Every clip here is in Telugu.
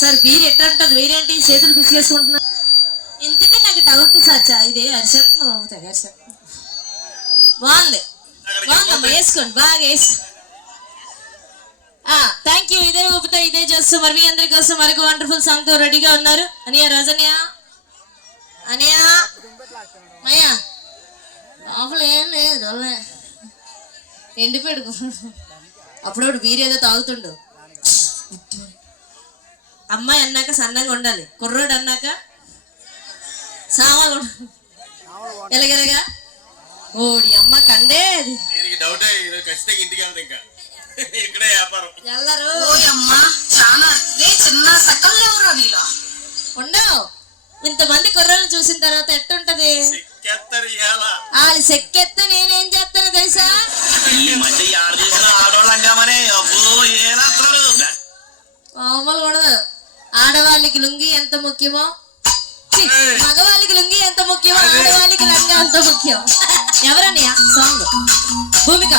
సార్ బీర్ ఎట్లా ఉంటుంది? మీరేంటి చేతులు పిసిగేసుకుంటున్నారు? ఇంతకీ నాకు డౌట్ సార్, ఇదే అరిసెత్తున్నాం అరిసెత్తున్నాం. బాగుంది బాగుందమ్మా, వేసుకోండి బాగా వేసుకోండి. Thank you. ఇదే ఊపుతో ఇదే చేస్తూ మరి మీ అందరి కోసం మరొక వండర్ఫుల్ సాంగ్ తో రెడీగా ఉన్నారు. అనియా రజనియా అనియా అయ్యా లోపల ఏం లేదు ఎండి పెడుకు. అప్పుడప్పుడు బీర్ ఏదో తాగుతుండు. అమ్మాయి అన్నాక సన్నంగా ఉండాలి, కుర్రోడు అన్నాక సామాలు ఎలాగెలగా. ఓడి అమ్మ కండే ఉండవు. ఇంతమంది కుర్రలు చూసిన తర్వాత ఎట్టుంటది? వాళ్ళు చెక్కెత్త నేనేం చేస్తానో తెలుసా? మామూలు కూడదు. ఆడవాళ్ళకి లుంగి ఎంత ముఖ్యమో, మగవాళ్ళకి లుంగి ఎంత ముఖ్యమో, ఆడవాళ్ళకి లంగా అంత ముఖ్యం. ఎవరన్నయ్య సాంగ్? భూమిక.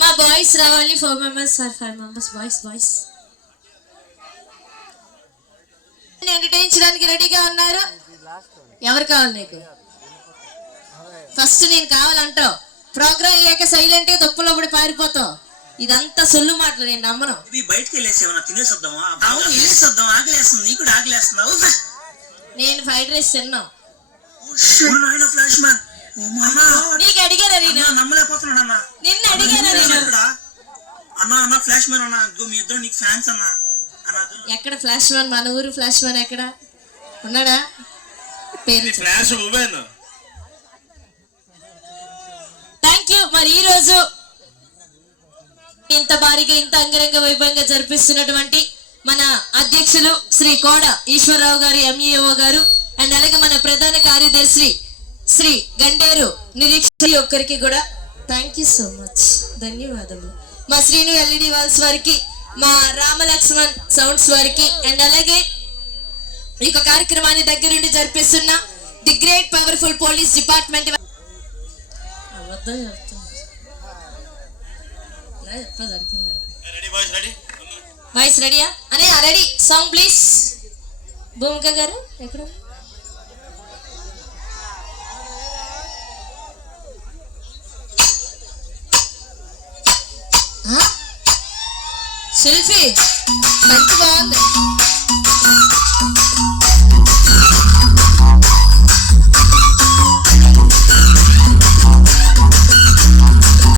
మా బాయ్స్ రావాలి. 4 members or 5 members boys entertain రెడీగా ఉన్నారు. ఎవరు కావాలి నీకు? ఫస్ట్ నేను కావాలంటావు, ప్రోగ్రామ్ అయ్యాక సైలెంట్ గా తప్పులో పడి పారిపోతావు. ఇదంతా సొల్లు మాటలు, నేను నమ్మను. బయటకి వెళ్ళేసేవన్నా తినేసొద్దామా? ఆకలేస్తుంది, నీకు ఆకలేస్తున్నావు. నేను ఫ్రైడ్ రైస్ తిన్నాను. నీకు అడిగారా? నేను నమ్మలేకపోతున్నాడు అన్న. నిన్ను అడిగారా నేను? అన్న ఫ్లాష్ మ్యాన్ అన్న, మీ ఇద్దరు నీకు ఫ్యాన్స్ అన్న. ఎక్కడ ఫ్లాష్ మ్యాన్? మన ఊరు ఫ్లాష్ మ్యాన్ ఎక్కడ ఉన్నాడా? Thank you. మరి ఈ రోజు ఇంత భారీగా ఇంత అంగరంగ వైభవంగా జరిపిస్తున్నటువంటి మన అధ్యక్షులు శ్రీ కోడ ఈశ్వరరావు గారు, ఎంఈఓ గారు, అండ్ అలాగే మన ప్రధాన కార్యదర్శి శ్రీ గండేరు నిరీక్ష ఒక్కరికి కూడా థ్యాంక్ యూ సో మచ్, ధన్యవాదములు. మా శ్రీను ఎల్ఈడి వాల్స్ వారికి, మా రామలక్ష్మణ్ సౌండ్స్ వారికి, అండ్ అలాగే ఈ కార్యక్రమాన్ని దగ్గరుండి జరిపిస్తున్న the great powerful police department. Voice రెడీయా? అనే రెడీ. Song please. భూమిక గారు ఎక్కడ? సెల్ఫీ మంచి బాగుంది.